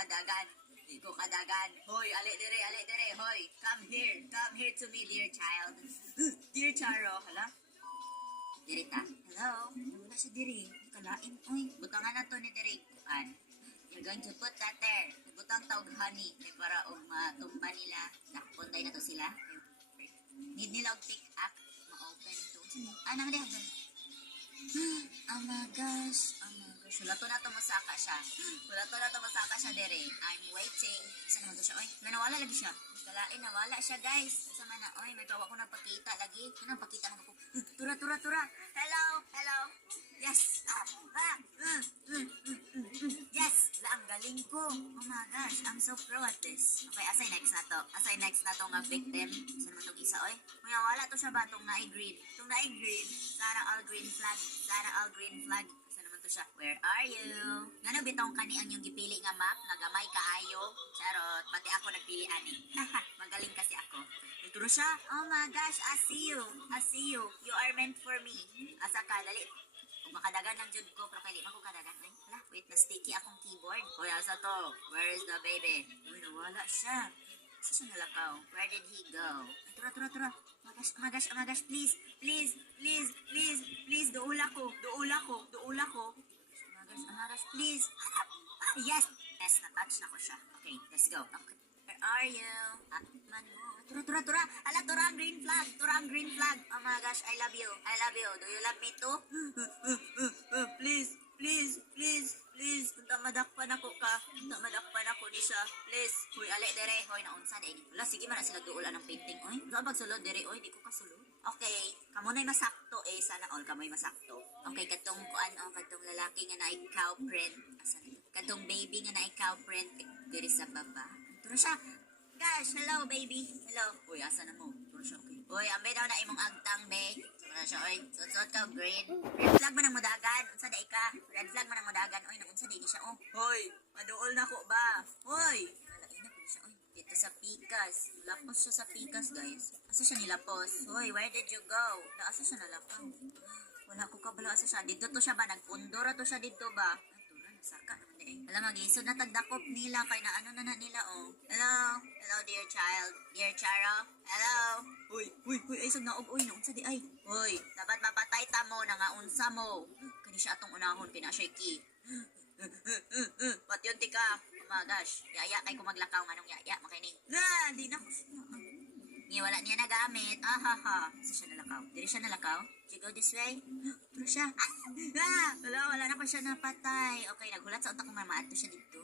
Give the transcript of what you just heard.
kadagan. Di ko kadagan. Hoy, ali dire, hoy. Come here to me, dear child. Dear Charo, hala? Diri ta. Hello? Wala siya diri. Kalain, oy. Butangan na to ni diri. Kuan. You're going to put that there. Butang tawag honey. Para og matumba nila. Napunday na to sila. Need nila og pick up. Ma-open to. Ah, naman din. Oh my gosh. Wala to na to masaka siya, dere. I'm waiting. Saan naman to siya? Oy, nawala lagi siya. Kalain, nawala siya, guys. Sa mana, oy, may tawa ko na pakita lagi. Ano, pakita mo ko. Tura. Hello. Yes. Yes. Wala, ang galing ko. Oh my gosh, I'm so pro at this. Okay, asay next na to nga victim. Saan naman tong isa, oy? Kuya, wala to siya ba? Tong na-green. Sarah all green flag. Saan naman to siya? Where are you? Ngano bitong kani ang yung gipili nga map? Nagamay kaayo. Charot. Pati ako nagpili ani. Magaling kasi ako. Ito siya. Oh my gosh, I see you. You are meant for me. Asa ka, dali. Kung makadagan ng jud ko, pero kaya ko kadagan. Ay, hala, wait, na sticky akong keyboard. Hoy, asa to? Where is the baby? Uy, nawala siya. Asa siya nalakaw? Where did he go? Ay, tura. Oh my gosh, please. Duula ko. Oh my gosh, please. Yes, na-touch na ko siya. Okay, let's go. Okay. Where are you? Man mo. Tura. Ala, tura ang green flag. Oh my gosh, I love you. Do you love me too? Please. Unta madakpan ako ni siya. Please. Hoy, ali dere. Hoy, naunsa dere. Wala, sige man na sila duulan ng painting. Oy, sabag sulod dere. Oy, di ko kasulod. Okay, kamo na'y masakto eh. Sana all kamoy masakto. Okay, katong katong lalaki nga na cow print. Asan ito? Katong baby nga na cow print diri sa baba. Turo siya. Gosh, hello baby. Hello. Uy, asa na mo? Turo siya, okay. Uy, ambe daw na imong agtang, be. Turo siya, oy. Suot ka, green. Red flag man ang mudagan. Unsa day ka? Red flag man ang mudagan. Oy, unsa day ni siya, oh. Hoy, maduol na ko ba? Hoy. Alain na ko siya, oy. Dito sa Pikas. Lapos siya sa Pikas, guys. Asa siya nilapos? Hoy, where did you go? Asa siya nalapang? Wala ko kabalo asa siya. Dito to siya ba? Nagpundora to siya dito ba? Ay, tura, nasaka naman eh. Alam, mag-isod na tagdakop nila. Kaya na ano na nila, oh. Hello, dear child. Dear Charo. Hello. Uy, ay, sag naog. Uy, naunsa di ay. Uy, dapat mapatay ta mo na nga unsa mo. Kani siya atong unahon, kina siya ki. What yun, tika? Oh my gosh. Yaya, kay ko maglakaw nga nung yaya. Makining. Di na ko siya. Wala niya nagamit. Isa siya nalakaw. Dili siya nalakaw. She go this way. Turo siya. Wala na ko siya napatay. Okay, naghulat sa utak ko nga maato siya dito.